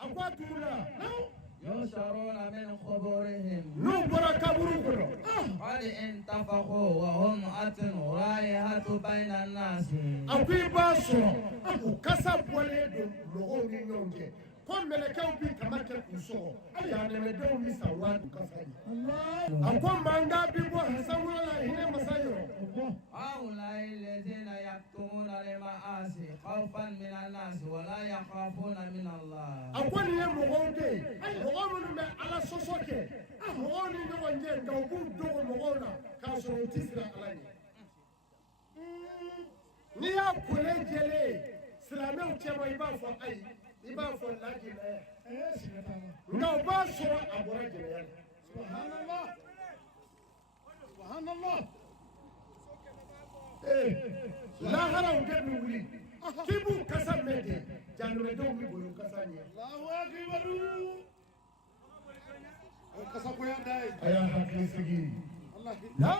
أقواتنا ينشرون من قبورهم نبرة كبروكنا قد انتفخوا وهم أتنوا رائحة بين الناس أقوي باسو أقو كسب وليد لغوني نونجي كون ملكاو بي كماكي كوسو يعني مدو ميسا واد كساي أقوى مانغا بيبو حسن ولا هنا مسايو هؤلاء الذين يكتمون المعاصي خوفا من الناس ولا يخافون من الله أقوى نيه مغودي مغوني مي على سوسوكي مغوني نوانجي نغوبو دوغو مغونا كاسو تسرا علاني نيا كولي جيلي سلامي وچيما يبافو أي يبافو لاجي نو باسو أبورا جيلي سبحان الله سبحان الله لا هرا ودب ولي كيبو كسر ميدي جانو مدو بيبو كساني الله أكبر كسر كويا داي أيا حكي سجي الله لا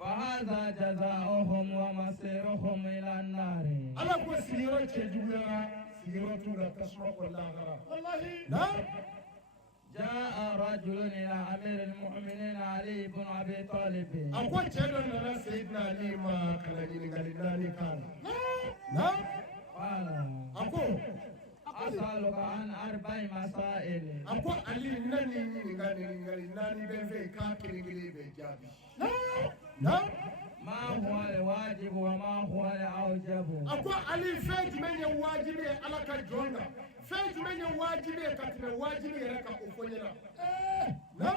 فهذا جزاؤهم ومصيرهم إلى النار ألا كو سيرو تجويا سيرو تولا تسمع والله والله لا جاء رجل إلى أمير المؤمنين علي بن أبي طالب أقول تجدنا سيدنا علي ما كان ينقلنا كان لا قال أقول أسألك عن 4 مسائل أقول علي ناني بنفي كاكري بجابي لا ما هو الواجب وما هو الأوجب أقول علي فاج من الواجب على كجونا فاج من الواجب كتم واجب لك أفنينا لا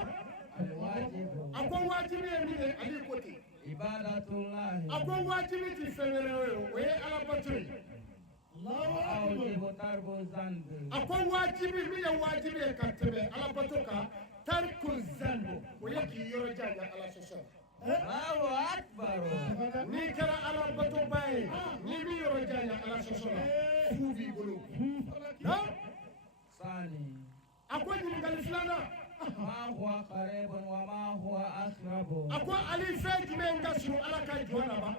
الواجب أقول واجب من علي كوتي عبادة الله أقول واجب تفهمه وهي على بطري أوجب ترك الذنب أقول واجب من الواجب كتم على بطوكا ترك الذنب ويكي يرجع على سوسة الله أكبر نيكرا على بطو باي نيمي يرجع على سوسة فوفي بلو لا ثاني أقول من الإسلام ما هو قريب وما هو أقرب أقول علي فاج من قصر على كجوانا با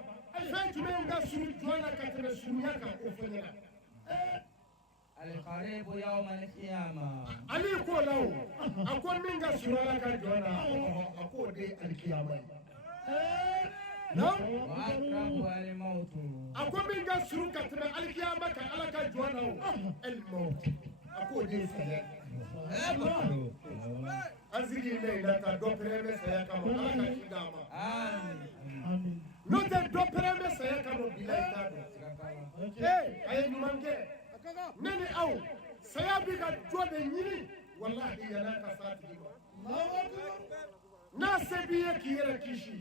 فاج من قصر جوانا كتم سمياكا أفنينا القريب يوم القيامة علي كولاو أقول من قصر على كجوانا أقول دي القيامة نعم وأقرب الموت أقول من قصر كتم القيامة على كجوانا الموت أقول دي سيئة أزيد ليلة دوبرة سيأكل على كشيداما آمين نوتة دوبرة سيأكل بلاي كادو إيه أي نمانجة نني أو سيابي كجود نيني والله يلا كساتي ناس بيه كيرا كيشي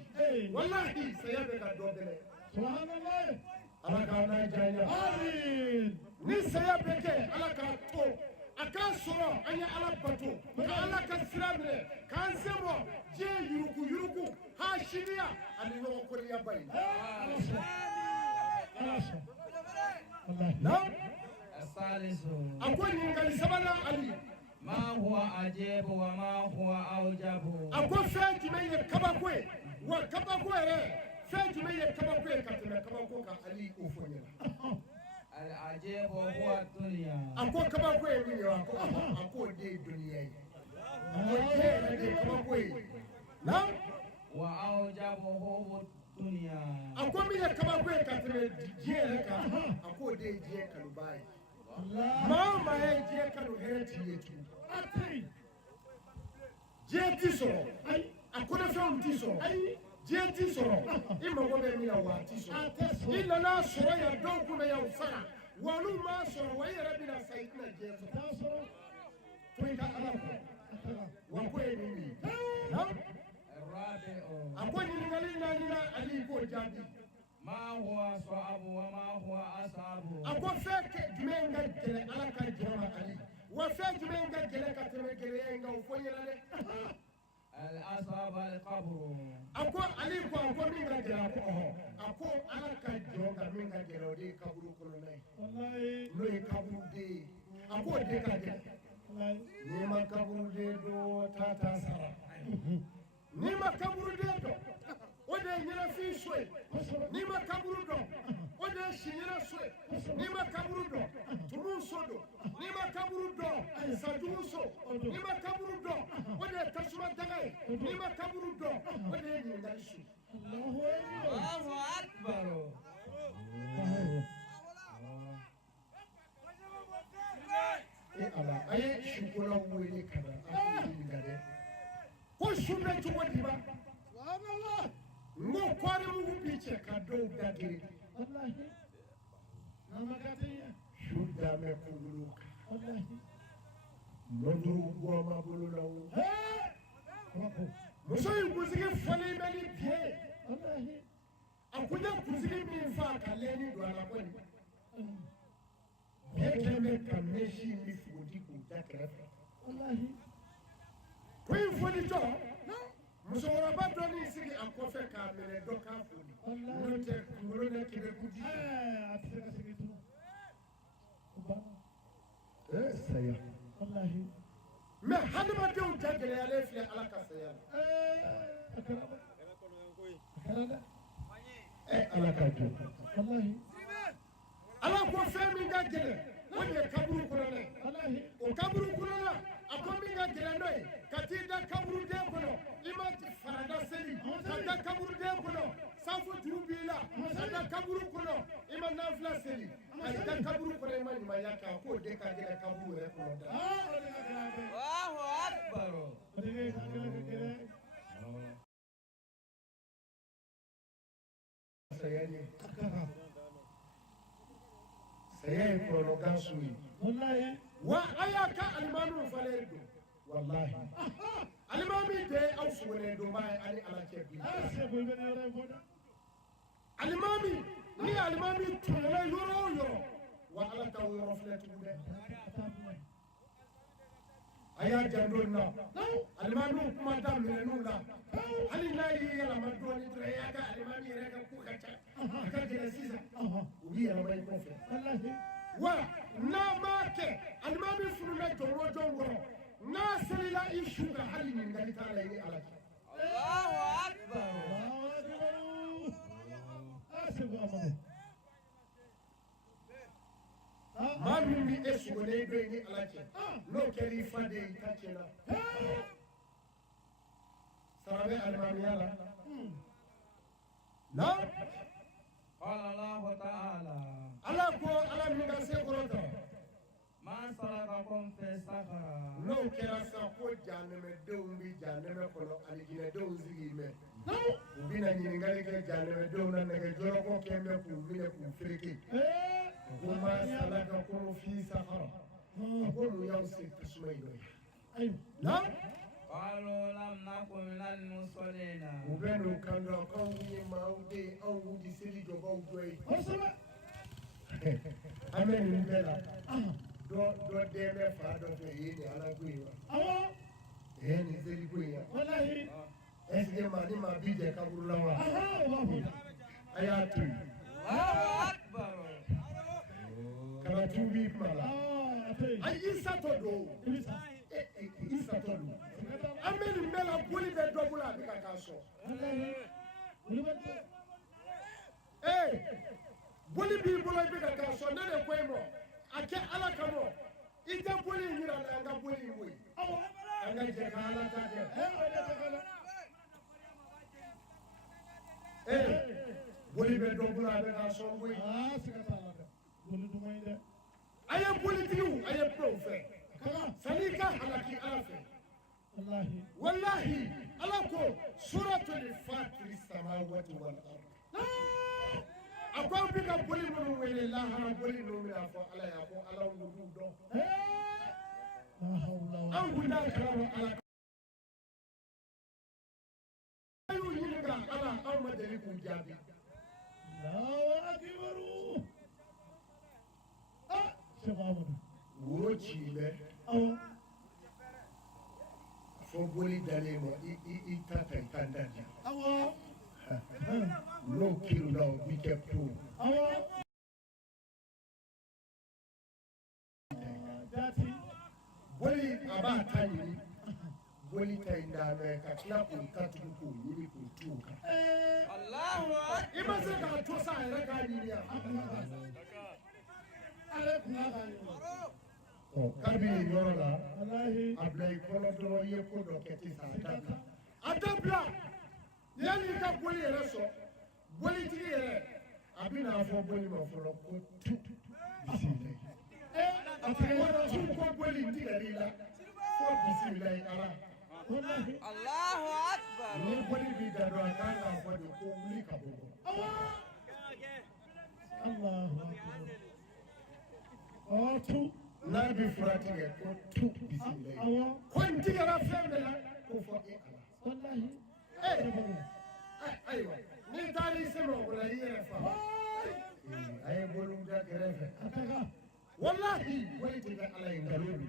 والله سيابي كدوبرة سبحان الله على كانا جايا آمين ني سيابي كي على كاتو akasoro anya alabato ka alaka sirabire kansemo je yuruku ha shiria ani no ko ya bai na الثالث akwai ngali sabana ali ما هو أجيب وما هو أوجب akwai fenti mai kabakwe wa kabakwe re fenti mai kabakwe katuna kabakwe ka ali ofonya العجيب هو الدنيا akwai kabakwe ne akwai dai duniya akwai dai kabakwe na وأوجب هو الدنيا akwai mi kabakwe katuna jiye ka akwai dai jiye kalubai mama ye jiye kalu hereti yetu jiye tisoro akwai fɛn tisoro jiye tisoro I mago bɛ min na wa tisoro I nana sɔrɔ ya dɔw kun bɛ yan fara walu ma sɔrɔ wa I yɛrɛ bɛna sa I tɛna jiye sɔrɔ to I ka ala kɔ wa ko ye nin ye الرابع a ko ɲininkali naani na Ali k'o jaabi ما هو صعب وما هو أصعب a ko fɛn jumɛn ka gɛlɛn ala ka jɔn ma Ali wa fɛn jumɛn ka gɛlɛn ka tɛmɛ gɛlɛya in kan o fɔ n ɲɛna dɛ الأصعب القبر a ko Ali ko a ko min ka gɛlɛn a ko a ko ala ka jɔn ka min ka gɛlɛn o de ye kaburu kɔnɔna ye n'o ye kaburu den ye a ko o de ka gɛlɛn n'i ma kaburu den dɔn tata sara n'i ma kaburu den dɔn o de ye ɲɛnafin so ye n'i ma kaburu dɔn o de ye si ɲɛna so ye n'i ma kaburu dɔn tumu so don n'i ma kaburu dɔn sajugu so n'i ma kaburu dɔn o de ye tasuma daga ye n'i ma kaburu dɔn o de ye ɲininkali su. Allahu Akbar. Ala a ye sukolaw wele ka na a k'u ɲininka dɛ ko su bɛ cogo di ba n ko kɔɔri mugu bi cɛ ka dɔw dagiri su damɛ kunkolo kan mɔduru bɔma bolo la o muso in kunsigi fɔlen bɛ ni biɲɛ ye a kun ye kunsigi min fa ka lɛni don a la kɔni biɲɛ kɛlen bɛ ka mɛsi ni fugodi k'u da kɛrɛfɛ ko in fɔli jɔ musokɔrɔba dɔ n'i sigi a kɔfɛ k'a minɛ dɔ k'a foli n'o tɛ kunkolo n'a kɛmɛ kudi a tɛ se ka sigi tun saya mɛ hadamadenw ja gɛlɛyalen filɛ ala ka saya la ala ka jɔ ala ko fɛn min ka gɛlɛn o de ye kaburu kɔnɔ dɛ o kaburu kɔnɔ la a ko min ka gɛlɛn n'o ye ka t'i da kaburuden kɔnɔ i ma farada seli ka da kaburuden kɔnɔ sanfo juru b'i la ka da kaburu kɔnɔ i ma nafila seli ka da kaburu kɔnɔ i ma ɲumanya kɛ a k'o de ka gɛlɛn kaburu yɛrɛ kɔnɔ dɛ. Allahu Akbar. saya ye kɔrɔkan su ye wa a y'a ka alimamiw falen don walahi alimami de ye aw sogolen donba ye ani ala cɛ bi alimami ni alimami tɔnɔla yɔrɔ o yɔrɔ wa ala t'aw yɔrɔ filɛ tugun dɛ a y'a janto nin na alimamiw kuma daminɛn'u la hali n'a y'i yɛlɛma dɔɔnin dɔrɔn i y'a ka alimami yɛrɛ ka ko ka ca a ka gɛlɛn sisan u b'i yɛlɛma i kɔfɛ wa n'a m'a kɛ alimami fununa jɔn o jɔn kɔrɔ n'a selila i su kan hali ɲininkali t'a la i ni ala cɛ. Allahu Akbar. maa min bɛ e sogolen don i ni ala cɛ n'o kɛra i fa de ye i ka cɛ la sara bɛ alimamiya la na. Qala Allahu ta'ala. ala ko ala min ka se kɔrɔ ta. Ma salakakum fi saqara. n'o kɛra sa ko jahanɛmɛdenw bɛ jahanɛmɛ kɔnɔ alijinɛdenw sigi mɛn u bɛna ɲininkali kɛ jahanɛmɛdenw na nɛgɛjɔlɔkɔ kɛ bɛ k'u minɛ k'u fereke ko ma salakakum fi saqara a ko mun y'aw se tasuma in dɔ ye na. Qalu lam naku minal musallina. u bɛ n'u kan dɔn k'anw ye maaw de ye anw kun tɛ seli jɔbaw dɔ ye an bɛ nin bɛɛ la dɔ den bɛ fa dɔ fɛ ye nin ala ko ye wa nin seli ko ye wa est ce que maa ni maa b'i jɛ kaburu la wa a y'a to yen Allahu Akbar. kana tuubi kuma la a Isa tɔ don Isa tɔ don an bɛ nin bɛɛ la boli bɛ dɔ bolo a bɛ ka k'a sɔn boli b'i bolo i bɛ ka k'a sɔn ne de ko e ma a kɛ ala kama i tɛ boli in yira la an ka boli in bɔ yen an ka jɛ ka ala ta kɛ boli bɛ dɔ bolo a bɛ k'a sɔn koyi a ye bolitigiw a ye dɔw fɛ san'i ka halaki ala fɛ walahi ala ko suratul fatiri samawati wal ard a ko aw bɛ ka boli minnu wele lahara boli ninnu bɛna fɔ ala y'a ko ala wulu dɔn an kun t'a kalama ala an y'u ɲininka ala anw ma deli k'u jaabi woro ci bɛ fo boli dalen ma i ta ta i ta da n'o kirila o bi kɛ to boli a b'a ta ɲini boli ta in da mɛ ka tila k'o ta tugu k'o ɲini k'o t'o kan i ma se k'a to sa a yɛrɛ k'a ɲini yan kabi yɔrɔ la a bila i kɔnɔ dɔrɔn i ye ko dɔ kɛ ten a dabila yanni i ka boli yɛrɛ sɔrɔ bolitigi yɛrɛ a bɛ n'a fɔ boli ma fɔlɔ ko tu bisimilayi a tɛ tu ko boli tigɛli la fo bisimilayi ala. Allahu Akbar. Ni boli b'i da dɔrɔn a kan k'a fɔ de ko wuli ka bɔ. Allahu Akbar. Tu. N'a bɛ fura tigɛ ko tu bisimilayi. Ko n tigɛra fɛn bɛɛ la ko fɔ e ala. Ayiwa n'i taara i sɛbɛn o la i yɛrɛ fa. A ye bolo da kɛrɛfɛ. Walahi boli tigɛ ala ye nkalon bi.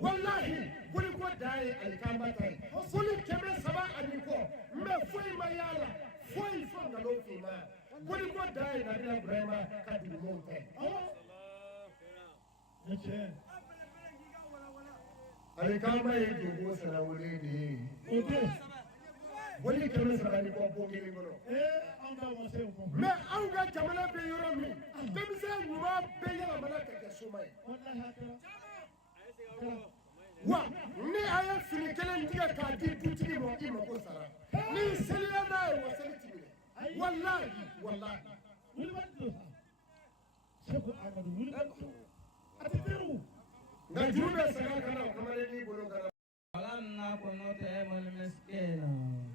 Wallahi boli ko da ye alikamba ta ye. Boli 300 ani kɔ mɛ foyi ma y'a la foyi fɔ nkalon f'i ma. Boli ko da ye Nabila Ibrahima ka dugumɔgɔw ta ye. Alikamba ye dogo Sarawele de ye. Boli 300 ani kɔ bon kelen kɔnɔ. Mɛ anw ka jamana bɛ yɔrɔ min denmisɛn ɲuman bɛɛ yɛlɛmana ka kɛ soma ye. Wa ni a ye fini kelen tigɛ k'a di dutigi ma i mako sara ni seliya n'a ye waseli tigɛ wallahi wallahi nka juru bɛ sɛgɛn kana o kamalen n'i bolo kana.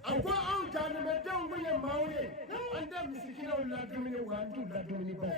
A ko anw jaanimɛdenw kun ye maaw ye an tɛ misikinaw ladumuni wa an t'u ladumuni baw.